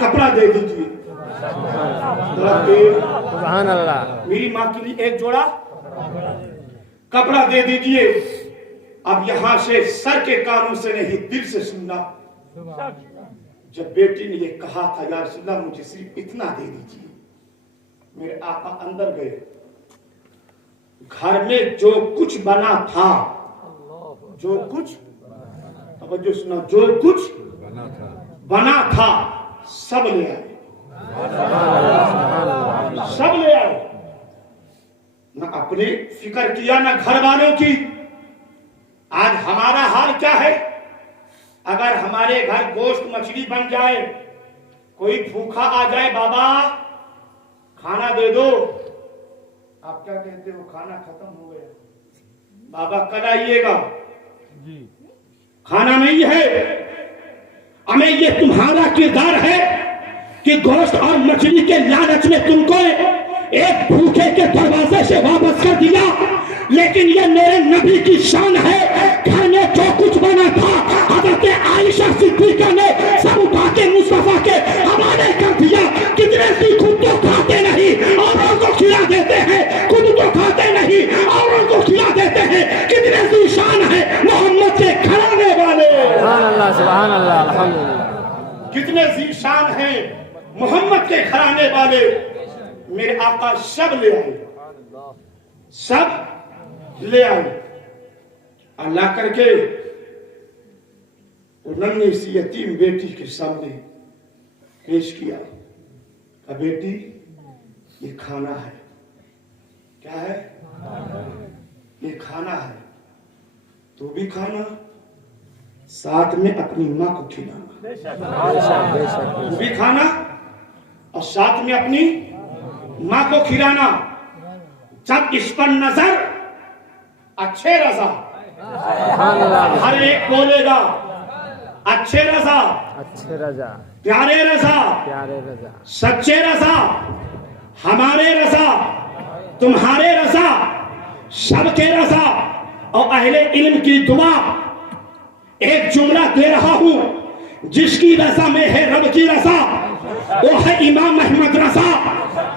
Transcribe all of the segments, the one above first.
कपड़ा दे दीजिए। सुभान अल्लाह। मेरी माँ के लिए एक जोड़ा कपड़ा दे दीजिए। अब यहां से सर के कानों से नहीं, दिल से सुनना। जब बेटी ने ये कहा था, या रसूलल्लाह मुझे सिर्फ इतना दे दीजिए, मेरे आका अंदर गए। घर में जो कुछ बना था, जो कुछ, तवज्जो सुना, जो कुछ बना था सब ले आए, सब ले आए। ना अपनी फिक्र किया, ना घर वालों की। आज हमारा हाल क्या है? अगर हमारे घर गोश्त मछली बन जाए, कोई भूखा आ जाए, बाबा खाना दे दो, आप क्या कहते हो? खाना खत्म हो गया, बाबा कल आइएगा, खाना नहीं है। हमें ये तुम्हारा किरदार है कि गोश्त और मछली के लालच में तुमको एक भूखे के दरवाजे से वापस कर दिया। लेकिन ये मेरे नबी की शान है, घर में जो कुछ बना था हज़रत आयशा सिद्दीक़ा ने सब उठा के मुस्तफा के हवाले कर दिया। कितने सी खुद तो खाते नहीं औरों को खिला देते हैं, खुद तो खाते नहीं औरों को खिला देते हैं। कितने सी शान है मोहम्मद के घराने वाले। सुभान अल्लाह, सुभान अल्लाह, अल्हम्दुलिल्लाह। कितने सी शान है मोहम्मद के घराने वाले। मेरे आका सब ले आए, सब ले आए। अल्लाह करके नन्ही सी यतीम बेटी के सामने पेश किया। कहा बेटी ये खाना है। क्या है? ये खाना है, तू भी खाना, साथ में अपनी माँ को खिलाना। तू भी खाना और साथ में अपनी माँ को खिलाना। जब इस पर नजर अच्छे रजा, हर एक बोलेगा अच्छे रजा, अच्छे रजा, प्यारे रजा, प्यारे रजा, सच्चे रजा, हमारे रजा, तुम्हारे रजा, सबके रजा और अहले इल्म की दुआ। एक जुमला दे रहा हूं, जिसकी रजा में है रब की रजा, वो है इमाम अहमद रजा।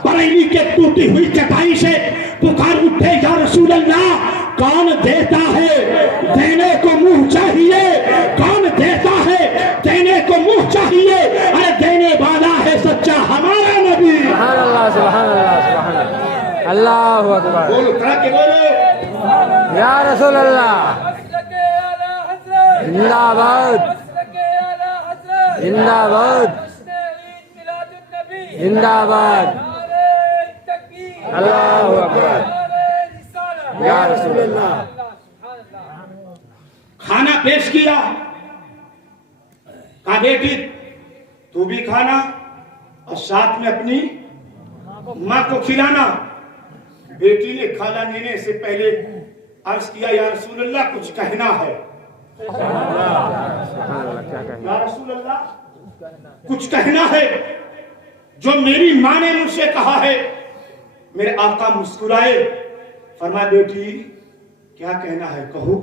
बरेली के टूटी हुई चटाई से पुकार उठे, या रसूल अल्लाह कौन देता है? देने को मुंह चाहिए। कौन देता है? देने को मुंह चाहिए। अरे देने वाला है सच्चा हमारा नबी। सुभान अल्लाह, सुभान अल्लाह, सुभान अल्लाह, अल्लाहु अकबर। बोलो, कहा के बोलो, या रसूल अल्लाह जिंदाबाद, जिंदाबाद, जिंदाबाद, अल्लाहु अकबर, या रसूल अल्लाह। खाना पेश किया। कहा बेटी तू भी खाना और साथ में अपनी माँ को खिलाना। बेटी ने खाना लेने से पहले अर्ज किया, या रसूल अल्लाह कुछ कहना है। या रसूल अल्लाह कुछ कहना है जो मेरी माँ ने मुझसे कहा है। मेरे आका मुस्कुराए, फरमाया बेटी क्या कहना है कहो,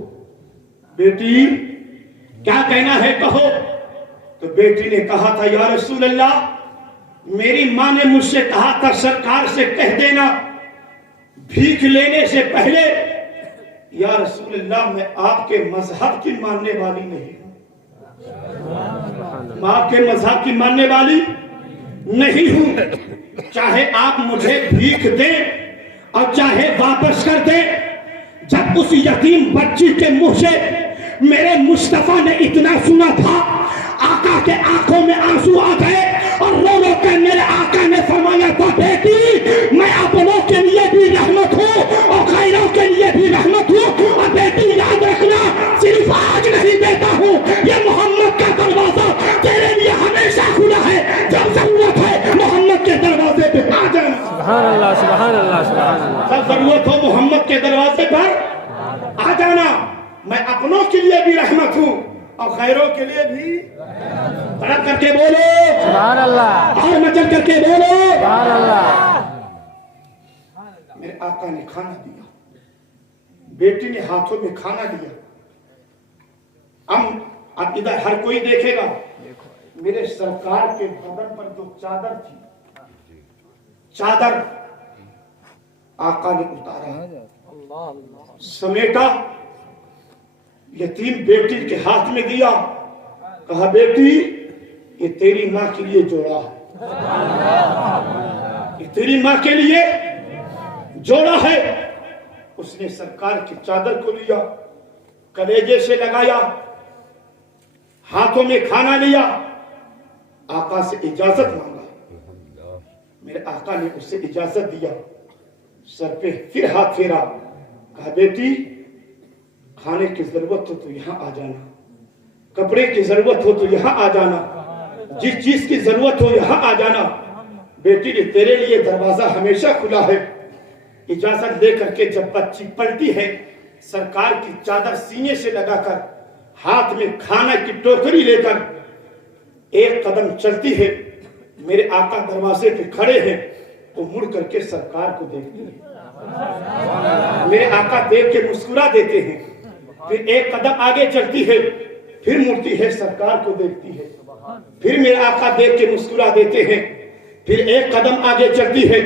बेटी क्या कहना है कहो। तो बेटी ने कहा था, या रसूल अल्लाह मेरी माँ ने मुझसे कहा था सरकार से कह देना भीख लेने से पहले, या रसूल अल्लाह मैं आपके मजहब की मानने वाली नहीं हूं, मैं आपके मजहब की मानने वाली नहीं हूं। चाहे आप मुझे भीख दें और चाहे वापस कर दें। जब उस यतीम बच्ची के मुंह से मेरे मुस्तफा ने इतना सुना था, आका के आंखों में आंसू आ गए और रो रो कर मेरे आका ने फरमाया था, बेटी मैं अपनों के लिए भी रहमत हूँ और गैरों के लिए भी रहमत हूँ। और बेटी याद रखना, सिर्फ आज नहीं देता हूँ, ये मोहम्मद का दरवाजा तेरे लिए हमेशा खुला है। जब जरूरत है मोहम्मद के दरवाजे पे आ जाना। सुभान अल्लाह, सुभान अल्लाह, सुभान अल्लाह। जब जरूरत हो मोहम्मद के दरवाजे पर आ जाना। मैं अपनों के लिए भी रहमत हूँ और गैरों के लिए भी। तड़प करके बोलो सुभान अल्लाह, और मचल करके बोलो सुभान अल्लाह। मेरे आका ने खाना दिया, बेटी ने हाथों में खाना दिया। अब इधर हर कोई देखेगा, मेरे सरकार के बदन पर जो चादर थी, चादर आका ने उतारा, समेटा, यतीम बेटी के हाथ में दिया, कहा बेटी ये तेरी माँ के लिए जोड़ा है, ये तेरी माँ के लिए जोड़ा है। उसने सरकार की चादर को लिया, कलेजे से लगाया, हाथों में खाना लिया, आका से इजाजत मांगा। मेरे आका ने उससे इजाजत दिया, सर पे फिर हाथ फेरा, कहा बेटी खाने की जरूरत हो तो यहाँ आ जाना, कपड़े की जरूरत हो तो यहाँ आ जाना, जिस चीज की जरूरत हो यहाँ आ जाना। बेटी ने तेरे लिए दरवाजा हमेशा खुला है। इजाजत लेकर के जब बच्ची पलटी है, सरकार की चादर सीने से लगाकर, हाथ में खाना की टोकरी लेकर एक कदम चलती है, मेरे आका दरवाजे पे खड़े हैं, तो मुड़ करके सरकार को देखती है। मेरे आका देख के मुस्कुरा देते हैं, फिर एक कदम आगे चलती है, फिर मुड़ती है, सरकार को देखती है, फिर मेरे आका देख के मुस्कुरा देते हैं, फिर एक कदम आगे चलती है,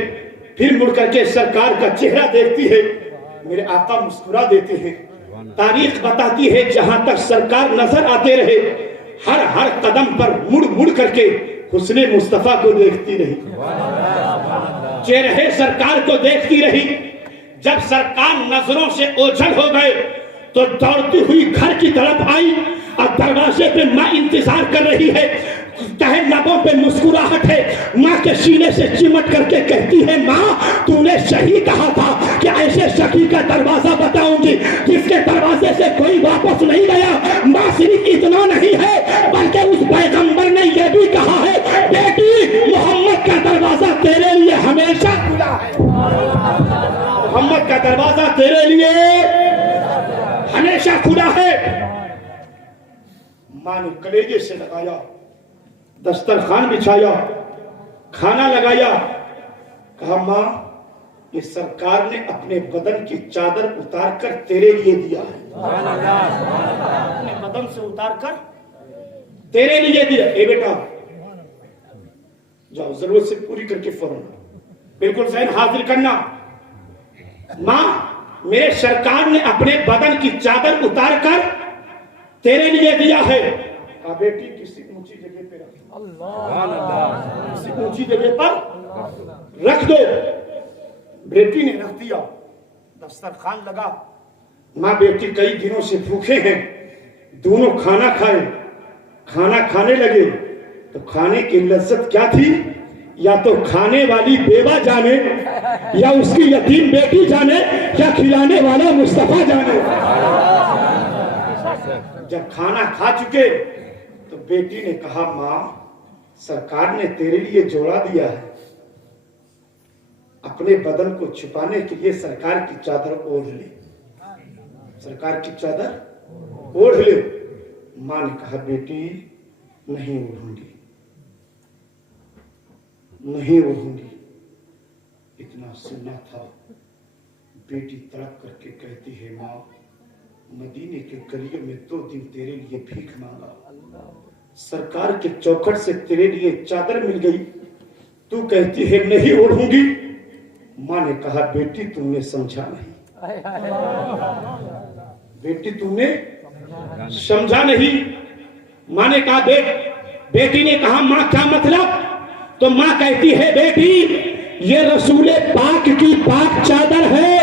फिर मुड़ करके सरकार का चेहरा देखती है, मेरे आका मुस्कुरा देते हैं। तारीख बताती है जहां तक सरकार नजर आते रहे, हर हर कदम पर मुड़ मुड़ करके हुस्ने मुस्तफा को देखती रही, चेहरे सरकार को देखती रही। जब सरकार नजरों से ओझल हो गए तो दौड़ती हुई घर की तरफ आई और दरवाजे पे माँ इंतजार कर रही है, चाहे लबों पे मुस्कुराहट है, माँ के सीने से चिमट करके कहती है, माँ तूने सही कहा था कि ऐसे सखी का दरवाजा बताऊंगी जिसके दरवाजे से कोई वापस नहीं गया। माँ सिर्फ इतना नहीं है बल्कि उस पैगंबर ने यह भी कहा है, बेटी मोहम्मद का दरवाजा तेरे लिए हमेशा खुला है, मोहम्मद का दरवाजा तेरे लिए हमेशा खुला है। माँ ने कलेजे से लगाया, दस्तरखान बिछाया, खाना लगाया, कहा माँ ये सरकार ने अपने बदन की चादर उतार कर तेरे लिए दिया है, अपने बदन से उतार कर तेरे लिए दिया। ए बेटा जाओ जरूरत से पूरी करके फौरन बिल्कुल जहन हाजिर करना। माँ मेरे सरकार ने अपने बदन की चादर उतार कर तेरे लिए दिया है। कहा बेटी किसी ऊंची जगह पे रख, किसी ऊंची जगह पर रख दो। बेटी ने रख दिया, दस्तरखान लगा। माँ बेटी कई दिनों से भूखे हैं, दोनों खाना खाए, खाना खाने लगे तो खाने की लज्जत क्या थी या तो खाने वाली बेवा जाने, या उसकी यतीम बेटी जाने, या खिलाने वाला मुस्तफा जाने। जब खाना खा चुके तो बेटी ने कहा माँ सरकार ने तेरे लिए जोड़ा दिया है, अपने बदन को छुपाने के लिए सरकार की चादर ओढ़ ले, सरकार की चादर ओढ़ ले। माँ ने कहा बेटी नहीं ओढ़ूंगी, नहीं ओढ़ूंगी। इतना सुनना था, बेटी तड़प करके कहती है माँ मदीने के गलियों में 2 दिन तेरे लिए भीख मांगा, सरकार के चौखट से तेरे लिए चादर मिल गई, तू कहती है नहीं ओढ़ूंगी। माँ ने कहा बेटी तुमने समझा नहीं, बेटी तुमने समझा नहीं। माँ ने कहा बेटी ने कहा माँ क्या मतलब? तो माँ कहती है बेटी ये रसूले पाक की पाक चादर है,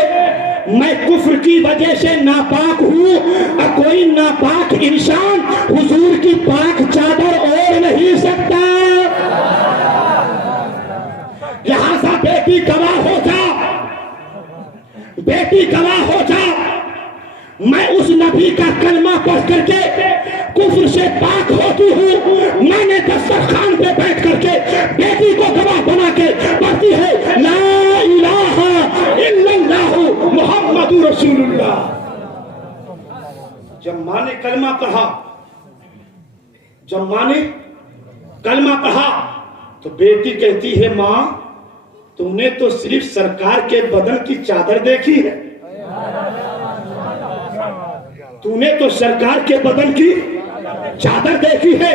मैं कुफ्र की वजह से नापाक हूँ और कोई नापाक इंसान हुजूर की पाक चादर ओढ़ नहीं सकता। लिहाजा बेटी गवाह हो जा, बेटी गवाह हो जा, मैं उस नबी का कलमा पढ़ करके कुफ्र से पाक होती हूँ। मैंने दस्तरखान पे बैठ करके बेटी को गवाह बना के पढ़ती है ला इलाहा इल्लल्लाहु मुहम्मदुर रसूलुल्लाह। जब माँ ने कलमा पढ़ा, जब माँ ने कलमा पढ़ा तो बेटी कहती है माँ तुमने तो सिर्फ सरकार के बदन की चादर देखी है, तूने तो सरकार के बदन की चादर देखी है,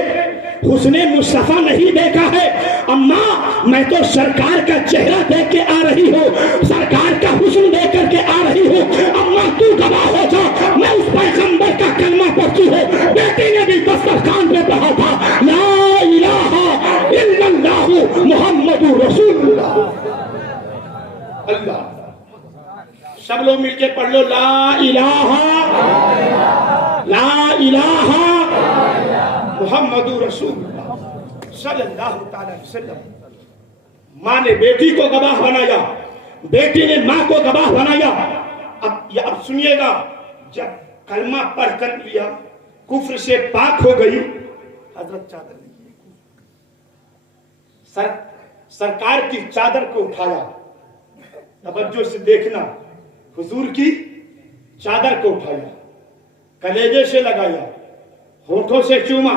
हुस्ने मुस्तफा नहीं देखा है। अम्मा मैं तो सरकार का चेहरा देख के आ रही हूँ, सरकार का हुस्न देख करके आ रही हूँ। अम्मा तू गवाह हो जा, मैं उस पैगंबर का कलमा पढ़ती हूँ। बेटी ने भी दस्तरखान पे पढ़ा था, ला इलाहा इल्लल्लाहु मुहम्मदुर रसूलुल्लाह। अल्लाह, सब लोग मिलके पढ़ लो, ला इलाहा मुहम्मदुर रसूलुल्लाह सल्लल्लाहु तआला अलैहि वसल्लम। माँ ने बेटी को गवाह बनाया, बेटी ने माँ को गवाह बनाया। अब सुनिएगा, जब कलमा पढ़ कर लिया, कुफ्र से पाक हो गई, हजरत चादर सरकार की चादर को उठाया। तवज्जो से देखना, हुजूर की चादर को उठाया, कलेजे से लगाया, होठों से चूमा,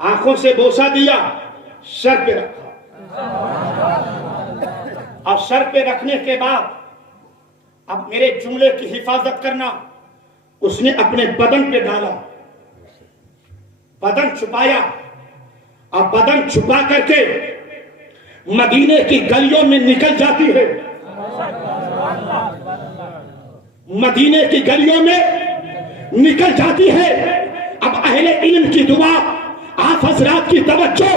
आंखों से बोसा दिया, सर पे रखा। और सर पे रखने के बाद अब मेरे जुमले की हिफाजत करना, उसने अपने बदन पे डाला, बदन छुपाया। और बदन छुपा करके मदीने की गलियों में निकल जाती है, मदीने की गलियों में निकल जाती है। अब अहले इल्म की दुआ, आप हजरात की तवज्जो,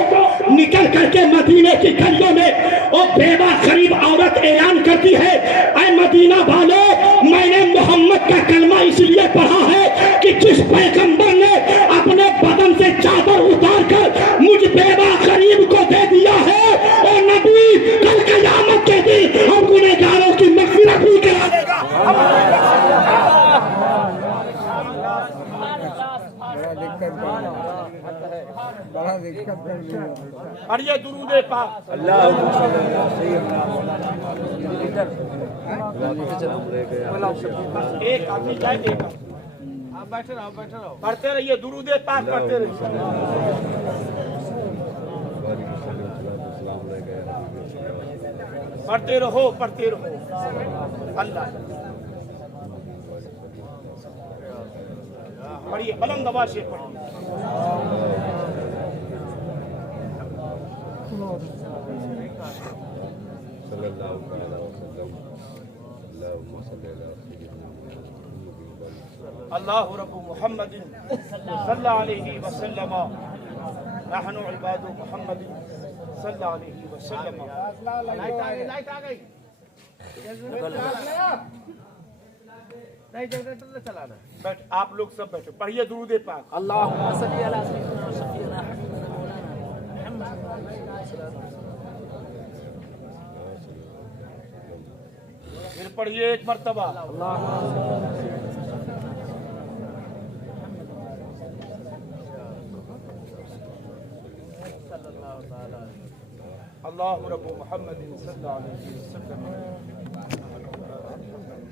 निकल करके मदीने की गलियों में वो बेवा गरीब औरत ऐलान करती है, ऐ मदीना वालों, मैंने मोहम्मद का कलमा इसलिए पढ़ा है कि जिस पैगंबर ने अपने बदन से चादर उतार कर मुझ बेवा गरीब को दे दिया है, और नबी कल क़यामत के दिन हम गुनहगारों की मग़फ़िरत भी करा देगा। बड़ा दिक्कत कर दी। पढ़िए दुरूद पाक। एक आदमी जाए, एक आप बैठे रहो, पढ़ते रहिए दुरूद पाक, पढ़ते रहिए। पढ़ते रहो, पढ़ते रहो। अल्लाह पढ़िए, बुलंद आवाज से पढ़िए। अल्लाहु रब्बु मुहम्मदिन सल्लल्लाहु अलैहि वसल्लम, नहनु इबादु मुहम्मदिन सल्लल्लाहु अलैहि वसल्लम। लाइट आ गई। नहीं जनरेटर चलाना। बैठ, आप लोग सब बैठो, पढ़िए दुरूद पाक। अल्लाहुम्मा सल्ली अला सय्यिदना फिर पढ़िए एक मर्तबा। अल्लाहु रब्बु मुहम्मदिन सल्लल्लाहु अलैहि वसल्लम।